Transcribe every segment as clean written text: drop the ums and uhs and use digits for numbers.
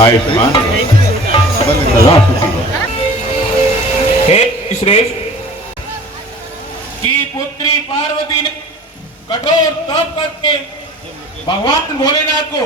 आयुष्मान सदा सुखी हो। हे श्रेष्ठ की पुत्री पार्वती ने कठोर तप करके भगवान भोलेनाथ को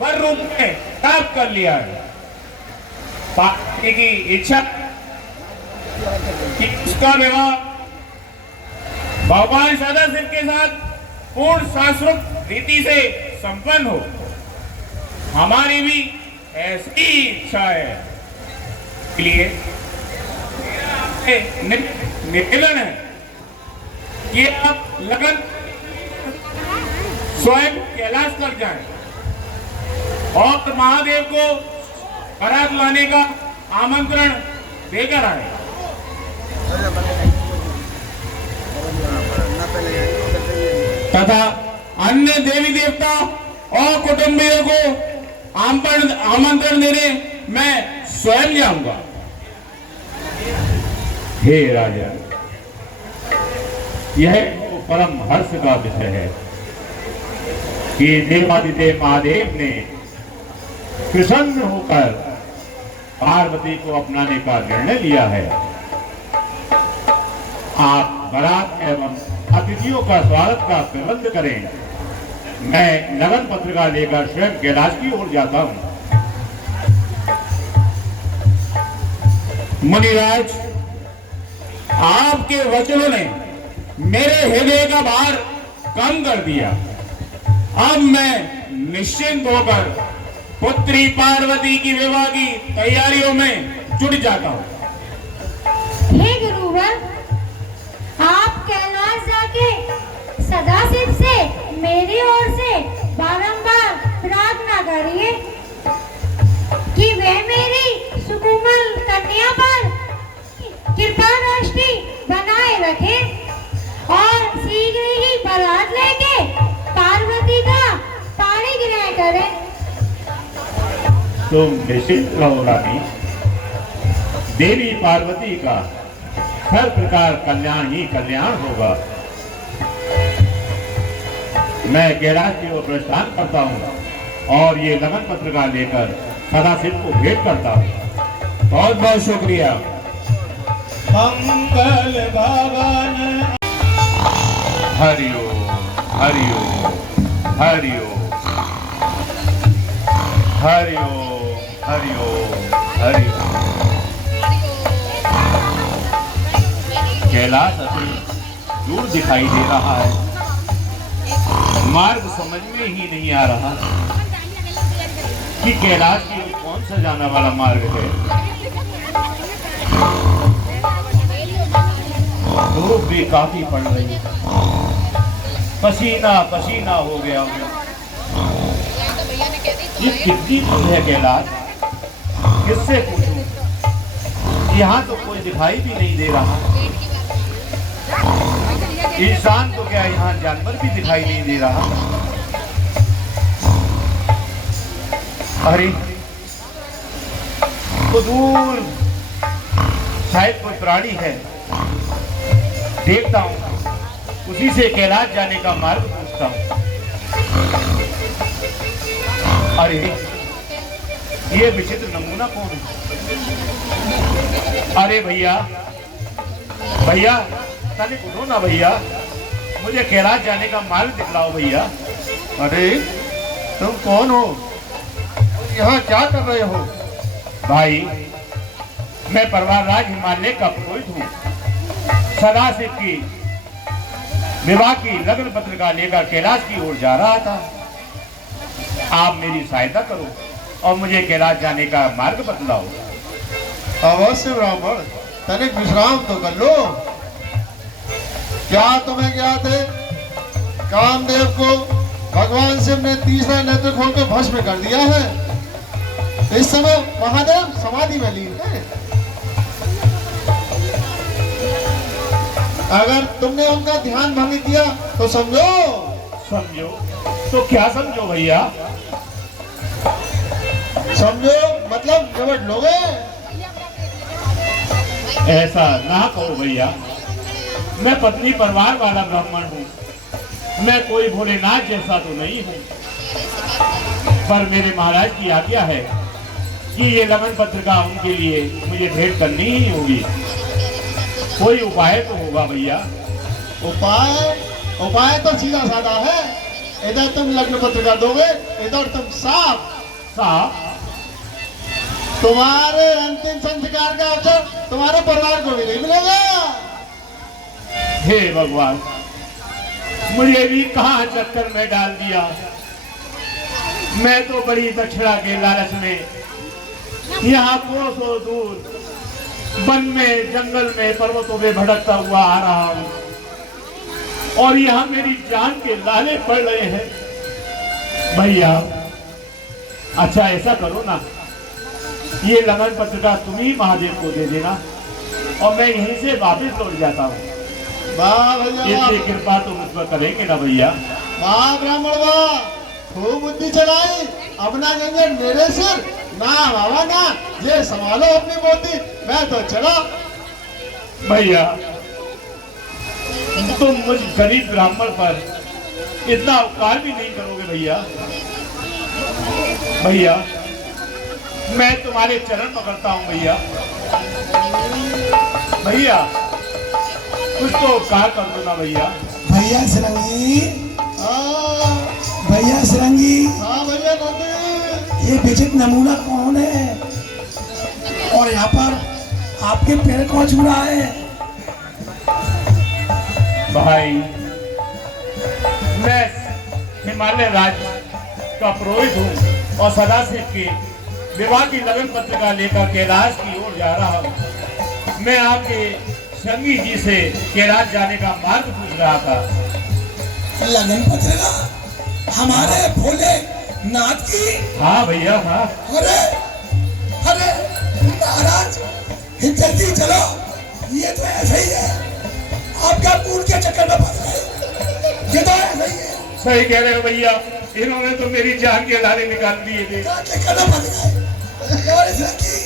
वर रूप में प्राप्त कर लिया है। पार्वती की इच्छा कि उसका विवाह भगवान सदाशिव के साथ पूर्ण शास्त्रोक्त रीति से संपन्न हो। हमारी भी ऐसी इच्छा है, इसलिए निवेदन है कि आप लगन स्वयं कैलाश कर जाएं और महादेव को बारात लाने का आमंत्रण देकर आए। तथा अन्य देवी देवता और कुटुंबियों को आमंत्रण देने मैं स्वयं जाऊंगा। हे राजा, यह तो परम हर्ष का विषय है कि देवादिदेव महादेव ने प्रसन्न होकर पार्वती को अपनाने का निर्णय लिया है। आप बारात एवं अतिथियों का स्वागत का प्रबंध करें। मैं लगन पत्रिका लेकर स्वयं कैलाश की ओर जाता हूं। मुनिराज, आपके वचनों ने मेरे हृदय का भार कम कर दिया। अब मैं निश्चिंत होकर पुत्री पार्वती की विवाह की तैयारियों में जुट जाता हूँ। हे गुरुवर, आप कैलाश जाके सदाशिव से मेरी ओर से बारंबार प्रार्थना करिए कि वे मेरी सुकोमल कन्या पर कृपा दृष्टि बनाए रखे और शीघ्र ही बारात लेके पार्वती का पाणी ग्रहण करें। तुम निश्चित रहो रानी, देवी पार्वती का हर प्रकार कल्याण ही कल्याण होगा। मैं कैलाश की ओर प्रस्थान करता हूँ और ये लगन पत्रिका लेकर सदाशिव को भेंट करता हूँ। बहुत बहुत शुक्रिया। मंगल भवन हरिओ हरिओ हरिओ हरिओ हरिओ हरिओ। कैलाश अति दूर दिखाई दे रहा है, मार्ग समझ में ही नहीं आ रहा कि कैलाश की ओर कौन सा जाने वाला मार्ग है। धूप भी काफी पड़ रही है, पसीना पसीना हो गया हूँ। ये कितनी दूर है कैलाश, किससे पूछूं? यहाँ तो कोई दिखाई भी नहीं दे रहा। इंसान तो क्या, यहाँ जानवर भी दिखाई नहीं दे रहा। अरे तो दूर शायद कोई प्राणी है, देखता हूँ, उसी से कैलाश जाने का मार्ग पूछता हूँ। अरे ये विचित्र नमूना कौन है? अरे भैया भैया, तने उठो ना भैया, मुझे कैलाश जाने का मार्ग दिखलाओ भैया। अरे तुम कौन हो, यहाँ क्या कर रहे हो? भाई, मैं परवारराज हिमालय का पुरोहित हूँ। सदाशिव की विवाह की लगन पत्रिका लेकर कैलाश की ओर जा रहा था। आप मेरी सहायता करो और मुझे कैलाश जाने का मार्ग बतलाओ। अवश्य ब्राह्मण, तनिक विश्राम तो कर लो। क्या तुम्हें ज्ञात है, कामदेव को भगवान शिव ने तीसरा नेत्र खोल कर भस्म कर दिया है। इस समय महादेव समाधि में लीन है। अगर तुमने उनका ध्यान भंग किया तो समझो। समझो तो क्या समझो भैया? समझो मतलब निपट लोगे। ऐसा ना कहो भैया, मैं पत्नी परिवार वाला ब्राह्मण हूँ। मैं कोई भोलेनाथ जैसा तो नहीं हूँ, पर मेरे महाराज की आज्ञा है कि ये लगन पत्रिका उनके लिए मुझे भेंट करनी ही होगी। कोई उपाय तो होगा भैया। उपाय तो सीधा साधा है। इधर तुम लग्न पत्रिका दोगे, इधर तुम साफ साहब, तुम्हारे अंतिम संस्कार का अवसर तुम्हारे परिवार को भी नहीं मिलेगा। हे भगवान, मुझे भी कहाँ चक्कर में डाल दिया। मैं तो बड़ी दक्षिणा के लालच में यहाँ कोसों दूर वन में, जंगल में, पर्वतों में भटकता हुआ आ रहा हूँ और यहाँ मेरी जान के लाले पड़ रहे हैं। भैया अच्छा ऐसा करो ना, ये लगन पत्रिका तुम ही महादेव को दे देना और मैं यहीं से वापस लौट जाता हूँ। वाह भैया, इतनी कृपा तो मुझ पर करेंगे ना भैया। वाह ब्राह्मण वाह, खूब बुद्धि चलाई। अपना गंगे मेरे सिर ना बाबा ना, ये संभालो अपनी बुद्धि, मैं तो चला। भैया तुम मुझ गरीब ब्राह्मण पर इतना उपकार भी नहीं करोगे भैया। भैया मैं तुम्हारे चरण पकड़ता हूँ भैया। भैया कुछ तो उपकार कर दो ना भैया। भैया सिरंगी, हाँ भैया सिरंगी, हाँ भैया नंदी, ये विचित्र नमूना कौन है और यहाँ पर आपके पैर कौन छू रहा है? भाई मैं हिमालय राज्य का पुरोहित हूँ और सदाशिव के विवाह की लगन पत्रिका लेकर कैलाश की ओर जा रहा हूँ। मैं आपके संगी जी से कैलाश जाने का मार्ग पूछ रहा था। लगन पत्रिका हमारे भोले नाथ की? हाँ भैया हाँ। अरे अरे महाराज जल्दी चलो, ये तो ऐसा ही है, आपका पूर्ण के चक्कर में फंस गए। ये तो ऐसा ही है। सही कह रहे हो भैया, इन्होंने तो मेरी जान के लाले निकाल दिए थे। चक्कर में फंस गए। और इसकी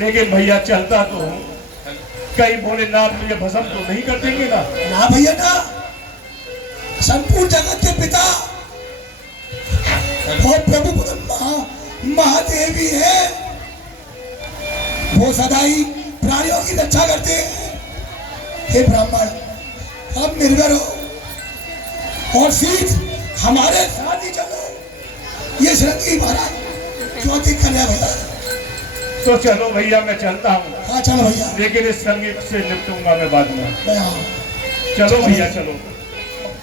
लेकिन भैया चलता तो हूँ, कहीं भोलेनाथ मुझे भस्म तो नहीं कर देंगे ना? ना भैया ना, संपूर्ण जगत के पिता और प्रभु महादेव ही है। वो सदा ही प्राणियों की रक्षा करते हैं। हे ब्राह्मण, अब निर्भर हो और सीध हमारे साथ ही चलो। ये श्रृंगी महाराज ज्योति कन्या भैया। तो चलो भैया मैं चलता हूँ। हाँ चलो भैया। लेकिन इस संगीत से निपटूंगा मैं बाद में। हाँ। चलो भैया चलो,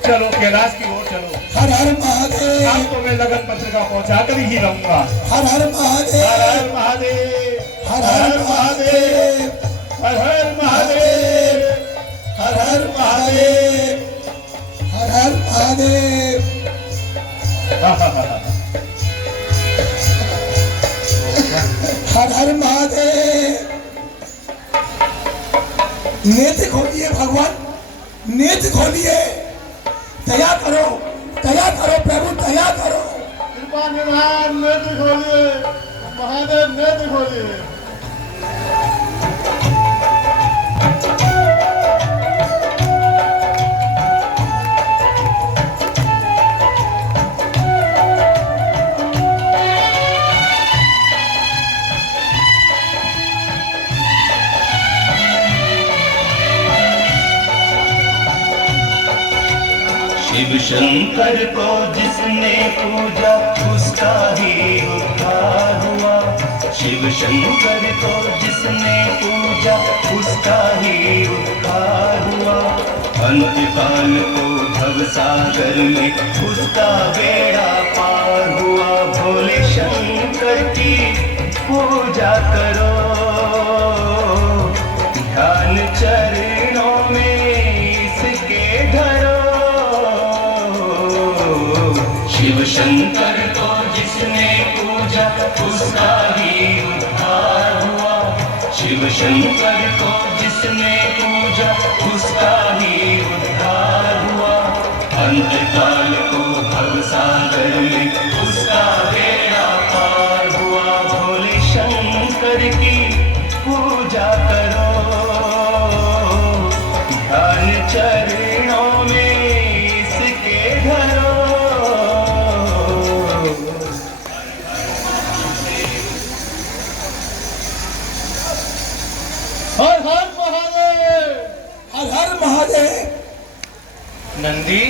चलो कैलाश की ओर चलो। हर हर महादेव। अब तो मैं लगन पत्रिका पहुंचा कर ही रहूंगा। हर हर महादेव। हर हर महादेव, हर हर महादेव। हर हर महादेव, हर हर महादेव। हर हर महादेव। हर हर महादेव। नेत्र खोलिए भगवान, नेत्र खोलिए। दया करो, दया करो प्रभु, दया करो। कृपा निधान नेत्र खोलिए, महादेव नेत्र खोलिए। शिव शंकर को जिसने पूजा उसका ही उद्धार हुआ। शिव शंकर को जिसने पूजा उसका ही उद्धार हुआ। अंतकाल को भवसागर में उसका बेड़ा पार हुआ। भोले शंकर की पूजा करो, ध्यान चरणों में इसके धरो। शिव शंकर को जिसने पूजा उसका ही उद्धार हुआ। शिव शंकर को जिसने पूजा उसका ही उद्धार हुआ। अंतकाल को भवसागर में उसका बेड़ा पार हुआ। भोले शंकर की पूजा करो, ध्यान चरणों में इसके धरो। नंदी,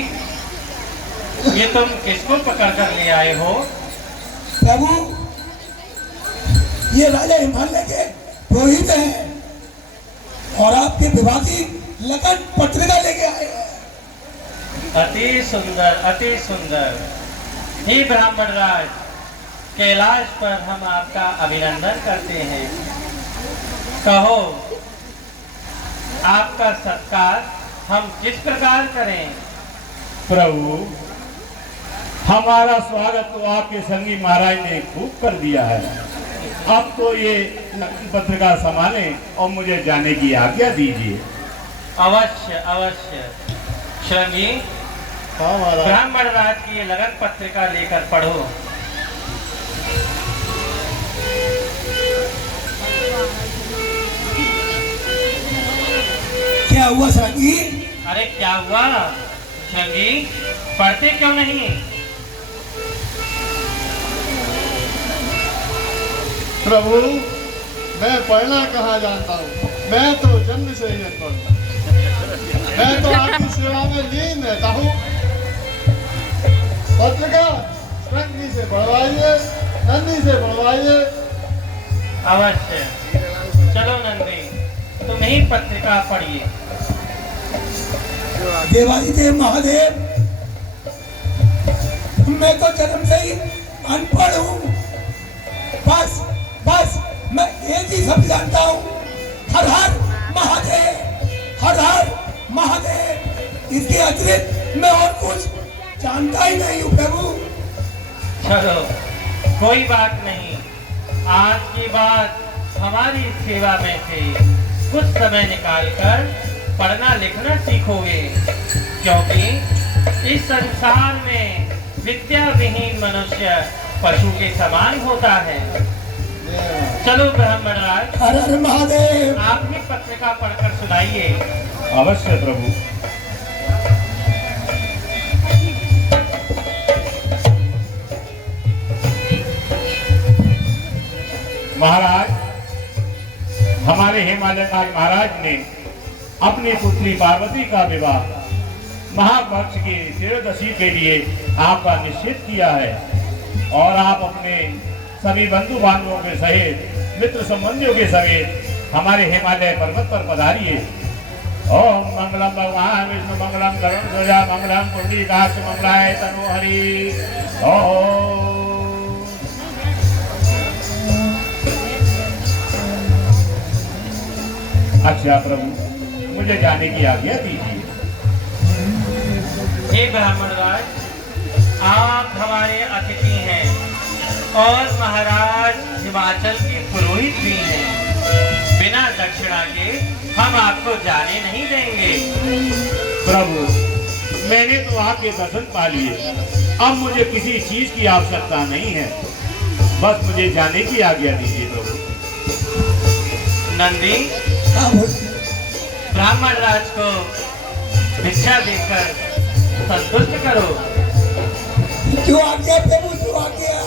ये तुम किसको पकड़ कर ले आए हो? प्रभु, ये राजा हिमालय के पुरोहित हैं और आपके विवाह की लगन पत्रिका लेके आए हैं। अति सुंदर, अति सुंदर। हे ब्राह्मण राज, कैलाश पर हम आपका अभिनंदन करते हैं। कहो, आपका सत्कार हम किस प्रकार करें? प्रभु, हमारा स्वागत तो आपके संगी महाराज ने खूब कर दिया है। अब तो ये लगन पत्रिका संभाले और मुझे जाने की आज्ञा दीजिए। अवश्य अवश्य। श्रृंगी, हाँ महाराज। ब्राह्मण राज की ये लगन पत्रिका लेकर पढ़ो। क्या हुआ श्रृंगी? अरे क्या हुआ श्रृंगी, पढ़ते क्यों नहीं? प्रभु, मैं पढ़ना कहाँ जानता हूँ, मैं तो जन्म से ही अनपढ़ हूँ। मैं तो आपकी सेवा में लीन रहता हूँ। पत्रिका श्रृंगी से बढ़वाइए, नंदी से बढ़वाइए। अवश्य। चलो नंदी, तुम ही पत्रिका पढ़िए। देवादिदेव महादेव, मैं तो जन्म से ही अनपढ़ हूँ। बस बस मैं एक ही शब्द जानता हूँ, हर हर महादेव, हर हर महादेव। इसके अतिरिक्त मैं और कुछ जानता ही नहीं हूँ प्रभु। चलो, कोई बात नहीं। आज की बात हमारी सेवा में से कुछ समय निकालकर पढ़ना लिखना सीखोगे, क्योंकि इस संसार में विद्या विहीन मनुष्य पशु के समान होता है। चलो ब्राह्मण राज, हर हर महादेव। आप भी पत्रिका पढ़कर सुनाइए। अवश्य प्रभु। महाराज, हमारे हिमालय महाराज ने अपनी पुत्री पार्वती का विवाह महापक्ष की त्रयोदशी के लिए आपका निश्चित किया है और आप अपने सभी बंधु बांधवों के सहित मित्र संबंधियों के सहित हमारे हिमालय पर्वत पर पधारिए। ओम मंगलम भगवान विष्णु मंगलम गरुण ध्वजा मंगलम पुंडरीकाक्ष मंगलाय तनो हरि। ओम। अच्छा प्रभु, मुझे जाने की आज्ञा दीजिए। हे ब्राह्मण राज, आप हमारे अतिथि हैं और महाराज हिमाचल के पुरोहित भी हैं। बिना दक्षिणा के हम आपको जाने नहीं देंगे। प्रभु, मैंने तो आपके दर्शन पा लिए, अब मुझे किसी चीज की आवश्यकता नहीं है, बस मुझे जाने की आज्ञा दीजिए प्रभु। नंदी, हाँ बोल। ब्राह्मण राज को भिक्षा देकर संतुष्ट करो। जो आ गया प्रभु, जो आ गया।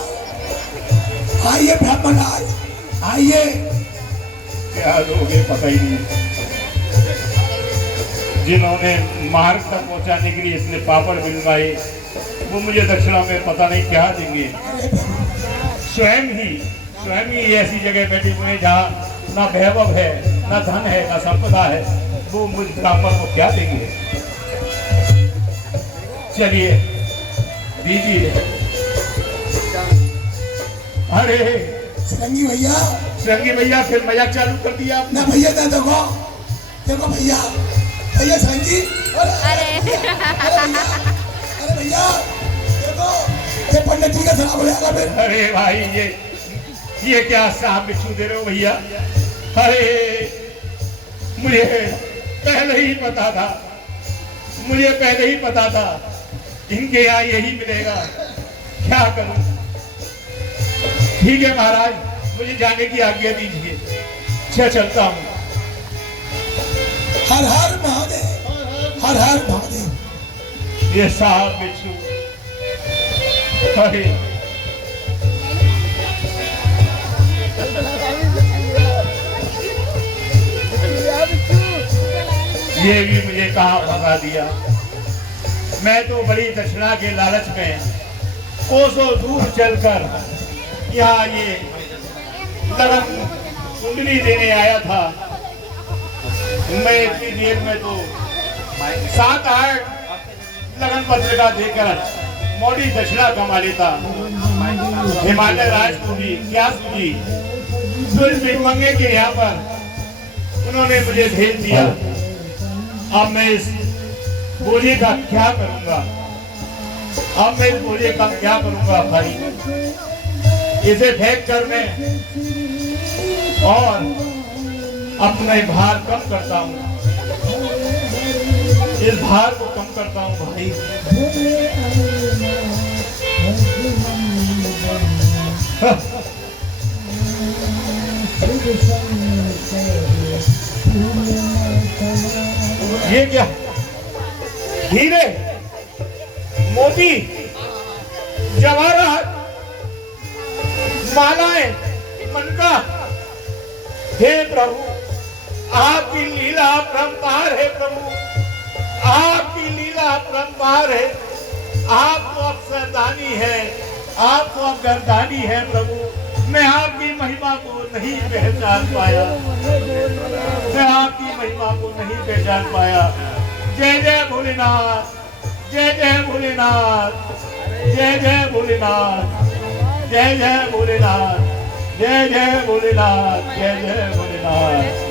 आइए ब्राह्मण राज, आइए। क्या लोगे पता ही नहीं। जिन्होंने मार्ग तक पहुंचाने के लिए इतने पापड़ बिलवाए, वो मुझे दक्षिणा में पता नहीं क्या देंगे। स्वयं ही ऐसी जगह बैठे हुए जहाँ ना वैभव है, ना धन है, ना संपदा है, वो मुझ ब्राह्मण को क्या देंगे। चलिए दीजिए। अरे श्रृंगी भैया, श्रृंगी भैया, फिर मजाक चालू कर दिया आपने। ना भैया ना देखो, देखो भैया, भैया श्रृंगी। अरे भैया देखो, ये पंडित जी का सलाम हो जाएगा फिर। अरे भाई, ये क्या सांप बिच्छू दे रहे हो भैया। अरे मुझे पहले ही पता था, इनके यहाँ यही मिलेगा। क्या करूं। ठीक है महाराज, मुझे जाने की आज्ञा दीजिए। अच्छा, चलता हूँ। हर हर महादेव, हर हर महादेव। ये सांप बिच्छू, अरे ये भी मुझे कहाँ फंसा दिया। मैं तो बड़ी दक्षिणा के लालच में कोसों दूर चलकर यहाँ ये लगन कुंडली देने आया था। मैं इतनी देर में तो 7-8 लगन पत्रिका देकर मोटी दक्षिणा कमा लेता। हिमालय राज को भी क्या सूझी, मंगे के यहाँ पर उन्होंने मुझे भेज दिया। अब मैं इस बोझे का क्या करूंगा, अब मैं इस बोझे का क्या करूंगा भाई। इसे फेंक कर मैं और अपने भार कम करता हूँ, इस भार को कम करता हूँ भाई। ये क्या, हीरे मोती जवाहरात मालाएं मनका, हे प्रभु आपकी लीला अपरंपार है। प्रभु आपकी लीला अपरंपार है। आप तो अफसरदानी है, आप तो अफगरदानी है। प्रभु मैं आपकी महिमा को नहीं पहचान पाया, मैं आपकी महिमा को नहीं पहचान पाया। जय जय भोलेनाथ, जय जय भोलेनाथ, जय जय भोलेनाथ, जय जय भोलेनाथ, जय जय भोलेनाथ, जय जय भोलेनाथ।